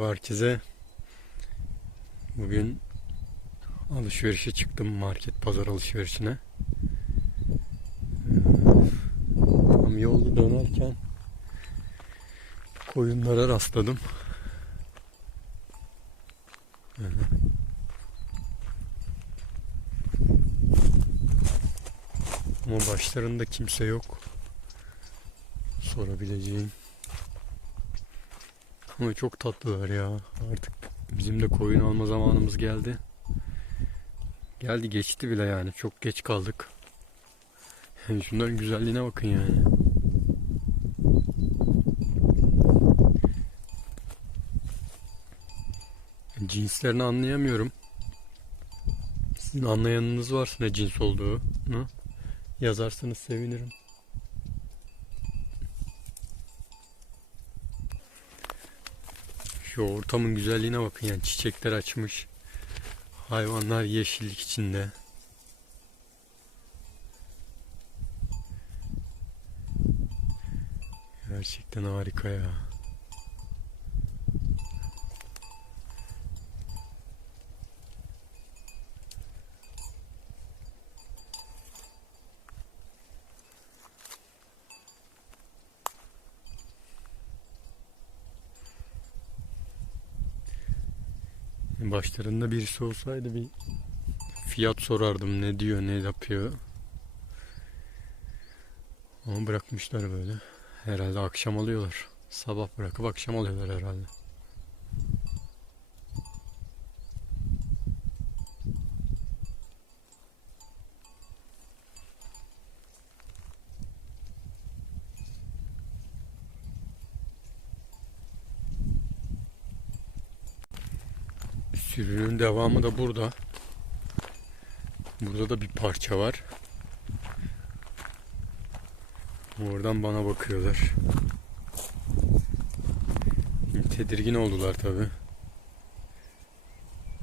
Merhaba herkese. Bugün alışverişe çıktım market pazar alışverişine. Ee, Tam yolda dönerken koyunlara rastladım. Öyle. Ama başlarında kimse yok. Sorabileceğim. Ama çok tatlılar ya. Artık bizim de koyun alma zamanımız geldi. Geldi geçti bile yani. Çok geç kaldık. Yani şunların güzelliğine bakın yani. Cinslerini anlayamıyorum. Sizin anlayanınız varsa ne cins olduğunu yazarsanız sevinirim. Şu ortamın güzelliğine bakın yani çiçekler açmış. Hayvanlar yeşillik içinde. Gerçekten harika ya. Başlarında birisi olsaydı bir fiyat sorardım. Ne diyor, ne yapıyor. Ama bırakmışlar böyle. Herhalde akşam alıyorlar. Sabah bırakıp akşam alıyorlar herhalde. Sürünün devamı da burada. Burada da bir parça var. Oradan bana bakıyorlar. Tedirgin oldular tabi.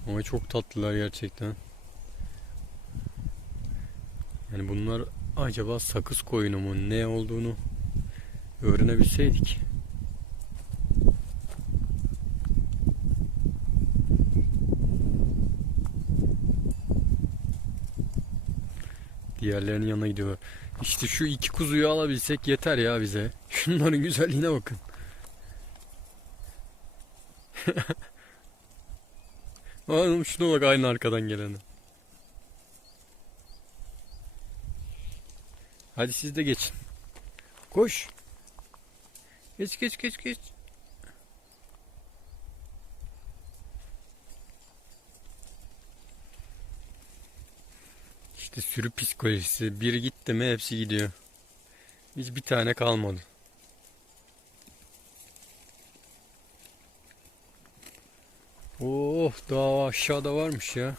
Ama çok tatlılar gerçekten. Yani bunlar acaba sakız koyunu mu ne olduğunu öğrenebilseydik. Diğerlerinin yanına gidiyorlar. İşte şu iki kuzuyu alabilsek yeter ya bize. Şunların güzelliğine bakın. Oğlum şuna bak aynı arkadan gelene. Hadi siz de geçin. Koş. Geç geç geç geç. İşte sürü psikolojisi. Biri gitti mi hepsi gidiyor. Hiç bir tane kalmadı. Oh daha aşağıda varmış ya.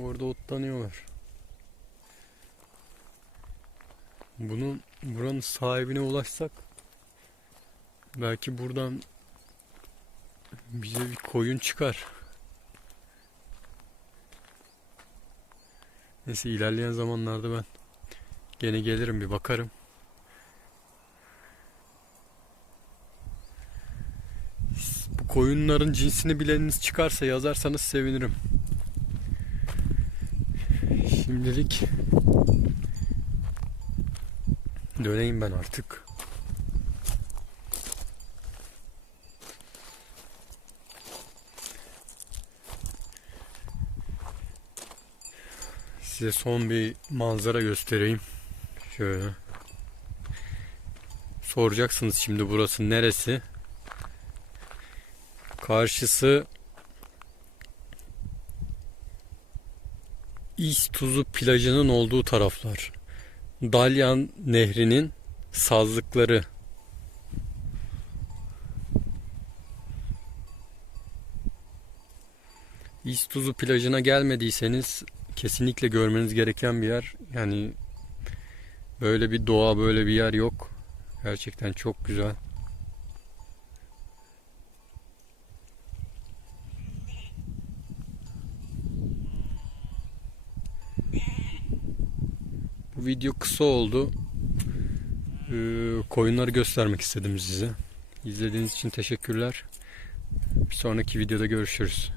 Orada otlanıyorlar. Bunun buranın sahibine ulaşsak belki buradan bize bir koyun çıkar. Neyse ilerleyen zamanlarda ben gene gelirim bir bakarım. Bu koyunların cinsini bileniniz çıkarsa yazarsanız sevinirim. Şimdilik döneyim ben artık. Size son bir manzara göstereyim. Şöyle. Soracaksınız şimdi burası neresi? Karşısı İztuzu plajının olduğu taraflar. Dalyan Nehri'nin sazlıkları. İztuzu plajına gelmediyseniz kesinlikle görmeniz gereken bir yer. Yani böyle bir doğa, böyle bir yer yok. Gerçekten çok güzel. Bu video kısa oldu. Ee, koyunları göstermek istedim size. İzlediğiniz için teşekkürler. Bir sonraki videoda görüşürüz.